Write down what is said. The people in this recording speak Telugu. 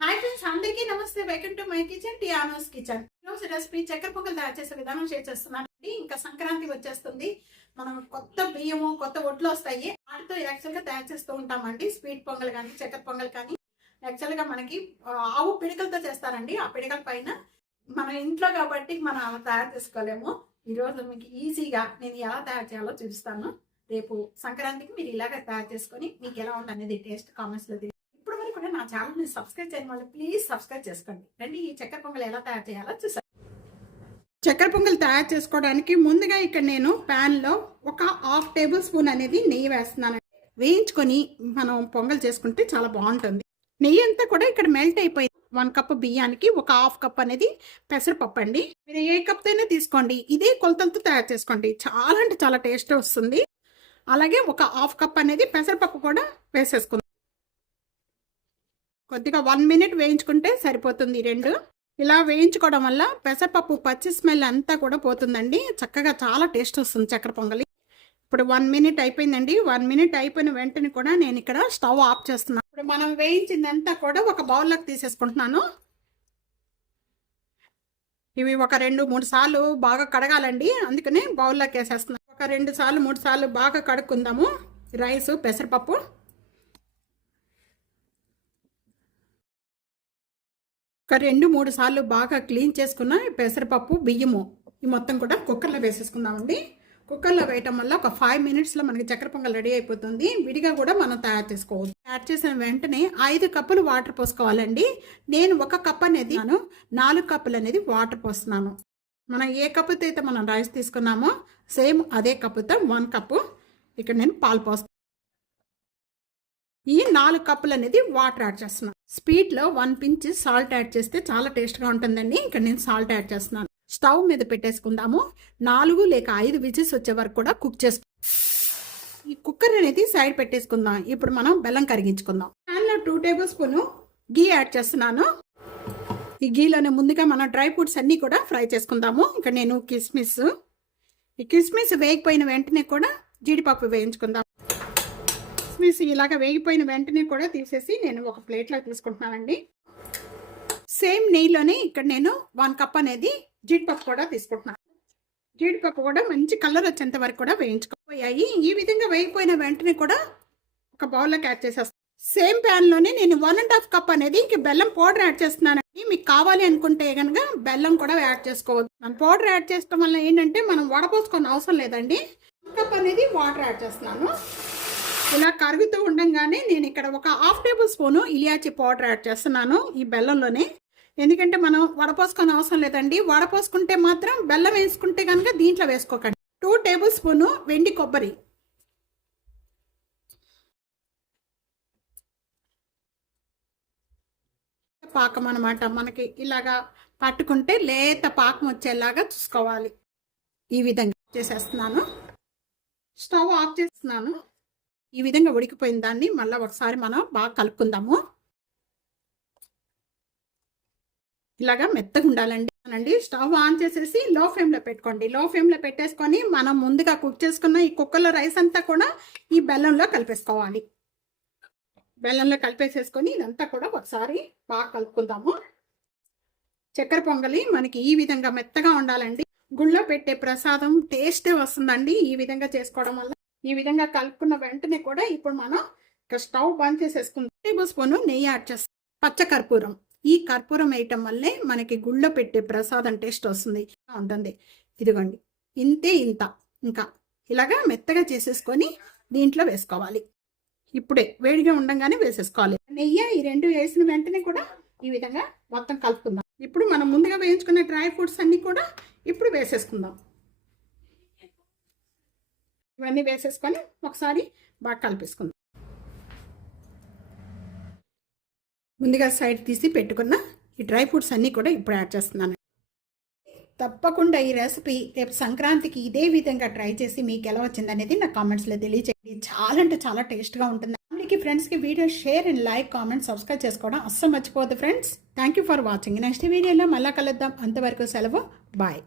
హాయ్ ఫ్రెండ్స్, అందరికీ నమస్తే. Welcome to my kitchen, టియానోస్ kitchen. ఈరోజు రెసిపీ చక్కెర పొంగల్ తయారు చేసే విధానం షేర్ చేస్తున్నానండి. ఇంకా సంక్రాంతి వచ్చేస్తుంది. మనం కొత్త బియ్యము, కొత్త ఒడ్లు వస్తాయి. వాటితో యాక్చువల్గా తయారు చేస్తూ ఉంటామండి. స్వీట్ పొంగల్ కానీ, చక్కెర పొంగల్ కానీ యాక్చువల్గా మనకి ఆవు పిడికలతో చేస్తారండి. ఆ పిడికల పైన మన ఇంట్లో కాబట్టి మనం అలా తయారు చేసుకోలేము. ఈరోజు మీకు ఈజీగా నేను ఎలా తయారు చేయాలో చూపిస్తాను. రేపు సంక్రాంతికి మీరు ఇలాగ తయారు చేసుకొని మీకు ఎలా ఉంటుంది టేస్ట్ కామెంట్స్లో నా ఛానల్ని సబ్స్క్రైబ్ చేయని వాళ్ళు ప్లీజ్ సబ్స్క్రైబ్ చేసుకోండి. రండి ఈ చక్కెర పొంగల్ ఎలా తయారు చేయాలో చూసాను. చక్కెర పొంగల్ తయారు చేసుకోవడానికి ముందుగా ఇక్కడ నేను ప్యాన్లో ఒక 1/2 టేబుల్ స్పూన్ అనేది నెయ్యి వేస్తున్నాను. వేయించుకొని మనం పొంగల్ చేసుకుంటే చాలా బాగుంటుంది. నెయ్యి అంతా కూడా ఇక్కడ మెల్ట్ అయిపోయింది. 1 కప్ బియ్యానికి ఒక 1/2 కప్ అనేది పెసరపప్పు అండి. మీరు ఏ కప్ అయినా తీసుకోండి, ఇదే కొలతలతో తయారు చేసుకోండి. చాలా అంటే చాలా టేస్ట్ వస్తుంది. అలాగే ఒక 1/2 కప్ అనేది పెసరపప్పు కూడా వేసేసుకుందాం. కొద్దిగా 1 మినిట్ వేయించుకుంటే సరిపోతుంది. రెండు ఇలా వేయించుకోవడం వల్ల పెసరపప్పు పచ్చి స్మెల్ అంతా కూడా పోతుందండి. చక్కగా చాలా టేస్ట్ వస్తుంది చక్కెర పొంగలి. ఇప్పుడు 1 మినిట్ అయిపోయిందండి. 1 మినిట్ అయిపోయిన వెంటనే కూడా నేను ఇక్కడ స్టవ్ ఆఫ్ చేస్తున్నాను. ఇప్పుడు మనం వేయించిందంతా కూడా ఒక బౌల్లోకి తీసేసుకుంటున్నాను. ఇవి ఒక 2-3 సార్లు బాగా కడగాలండి, అందుకనే బౌల్లోకి వేసేస్తున్నాను. ఒక 2 సార్లు 3 సార్లు బాగా కడుక్కుందాము. రైసు పెసరపప్పు ఒక 2-3 సార్లు బాగా క్లీన్ చేసుకున్న పెసరపప్పు బియ్యము ఈ మొత్తం కూడా కుక్కర్లో వేసేసుకుందామండి. కుక్కర్లో వేయటం వల్ల ఒక 5 మినిట్స్లో మనకి చక్కెర పొంగల్ రెడీ అయిపోతుంది. విడిగా కూడా మనం తయారు చేసుకోవచ్చు. తయారు చేసిన వెంటనే 5 కప్పులు వాటర్ పోసుకోవాలండి. నేను 1 కప్ అనేది 4 కప్పులు అనేది వాటర్ పోస్తున్నాను. మనం ఏ కప్పుతో అయితే మనం రైస్ తీసుకున్నామో సేమ్ అదే కప్పుతో 1 కప్పు ఇక్కడ నేను పాలు పోస్తాను. ఈ 4 కప్పులు అనేది వాటర్ యాడ్ చేస్తున్నాను. స్పీడ్లో 1 పించ్ సాల్ట్ యాడ్ చేస్తే చాలా టేస్ట్గా ఉంటుందండి. ఇక్కడ నేను సాల్ట్ యాడ్ చేస్తున్నాను. స్టవ్ మీద పెట్టేసుకుందాము. 4 లేక 5 విజిల్స్ వచ్చే వరకు కూడా కుక్ చేసుకుందాం. ఈ కుక్కర్ అనేది సైడ్ పెట్టేసుకుందాం. ఇప్పుడు మనం బెల్లం కరిగించుకుందాం. ప్యాన్లో 2 టేబుల్ స్పూన్ గీ యాడ్ చేస్తున్నాను. ఈ గీలోనే ముందుగా మనం డ్రై ఫ్రూట్స్ అన్నీ కూడా ఫ్రై చేసుకుందాము. ఇక్కడ నేను కిస్మిస్, ఈ కిస్మిస్ వేగిపోయిన వెంటనే కూడా జీడిపప్పు వేయించుకుందాం. కిస్మిస్ ఇలాగ వేగిపోయిన వెంటనే కూడా తీసేసి నేను ఒక ప్లేట్లో తీసుకుంటున్నానండి. సేమ్ నెయ్యిలోనే ఇక్కడ నేను 1 కప్ అనేది జీడిపప్పు కూడా తీసుకుంటున్నాను. జీడిపప్పు కూడా మంచి కలర్ వచ్చేంత వరకు కూడా వేయించుకోపోయాయి. ఈ విధంగా వేగిపోయిన వెంటనే కూడా ఒక బౌల్లోకి యాడ్ చేసేస్తాను. సేమ్ ప్యాన్లోనే నేను 1.5 కప్ అనేది ఇంక బెల్లం పౌడర్ యాడ్ చేస్తున్నానండి. మీకు కావాలి అనుకుంటే కనుక బెల్లం కూడా యాడ్ చేసుకోవద్దు. మనం పౌడర్ యాడ్ చేయడం వల్ల ఏంటంటే మనం వడపోసుకొని అవసరం లేదండి. 1 కప్ అనేది వాటర్ యాడ్ చేస్తున్నాను. ఇలా కరుగుతూ ఉండగానే నేను ఇక్కడ ఒక 1/2 టేబుల్ స్పూను ఇలాచీ పౌడర్ యాడ్ చేస్తున్నాను ఈ బెల్లంలోనే. ఎందుకంటే మనం వడపోసుకొని అవసరం లేదండి. వడపోసుకుంటే మాత్రం బెల్లం వేసుకుంటే కనుక దీంట్లో వేసుకోకండి. 2 టేబుల్ స్పూను వెండి కొబ్బరి, పాకం అనమాట. మనకి ఇలాగా పట్టుకుంటే లేత పాకం వచ్చేలాగా చూసుకోవాలి. ఈ విధంగా చేసేస్తున్నాను. స్టవ్ ఆఫ్ చేస్తున్నాను. ఈ విధంగా ఉడికిపోయిన దాన్ని మళ్ళీ ఒకసారి మనం బాగా కలుపుకుందాము. ఇలాగా మెత్తగా ఉండాలండి. స్టవ్ ఆన్ చేసేసి లో ఫ్లేమ్లో పెట్టుకోండి. లో ఫ్లేమ్లో పెట్టేసుకొని మనం ముందుగా కుక్ చేసుకున్న ఈ కుక్కర్లో రైస్ అంతా కూడా ఈ బెల్లంలో కలిపేసుకోవాలి. బెల్లంలో కలిపేసేసుకొని ఇదంతా కూడా ఒకసారి బాగా కలుపుకుందాము. చక్కెర పొంగలి మనకి ఈ విధంగా మెత్తగా ఉండాలండి. గుళ్ళో పెట్టే ప్రసాదం టేస్టే వస్తుందండి ఈ విధంగా చేసుకోవడం వల్ల. ఈ విధంగా కలుపుకున్న వెంటనే కూడా ఇప్పుడు మనం స్టవ్ బంద్ చేసేసుకుందాం. 1 టేబుల్ స్పూన్ నెయ్యి యాడ్ చేస్తాం. పచ్చ కర్పూరం, ఈ కర్పూరం వేయటం వల్లే మనకి గుళ్ళో పెట్టే ప్రసాదం టేస్ట్ వస్తుంది ఉంటుంది. ఇదిగోండి ఇంతే, ఇంత ఇంకా ఇలాగా మెత్తగా చేసేసుకొని దీంట్లో వేసుకోవాలి. ఇప్పుడే వేడిగా ఉండగానే వేసేసుకోవాలి. నెయ్యి ఈ 2 వేసిన వెంటనే కూడా ఈ విధంగా మొత్తం కలుపుకుందాం. ఇప్పుడు మనం ముందుగా వేయించుకునే డ్రై ఫ్రూట్స్ అన్నీ కూడా ఇప్పుడు వేసేసుకుందాం. ఇవన్నీ వేసేసుకొని ఒకసారి బాగా కలిపేసుకుందాం. ముందుగా సైడ్ తీసి పెట్టుకున్న ఈ డ్రై ఫ్రూట్స్ అన్నీ కూడా ఇప్పుడు యాడ్ చేస్తున్నాను. తప్పకుండా ఈ రెసిపీ రేపు సంక్రాంతికి ఇదే విధంగా ట్రై చేసి మీకు ఎలా వచ్చింది అనేది నా కామెంట్స్లో తెలియజేయండి. చాలా అంటే చాలా టేస్ట్గా ఉంటుంది. ఫ్యామిలీకి, ఫ్రెండ్స్కి video share and like, comment, subscribe చేసుకోవడం అస్సలు మర్చిపోవద్దు friends. Thank you for watching. Next వీడియోలో మళ్ళీ కలుద్దాం. అంతవరకు సెలవు. బాయ్.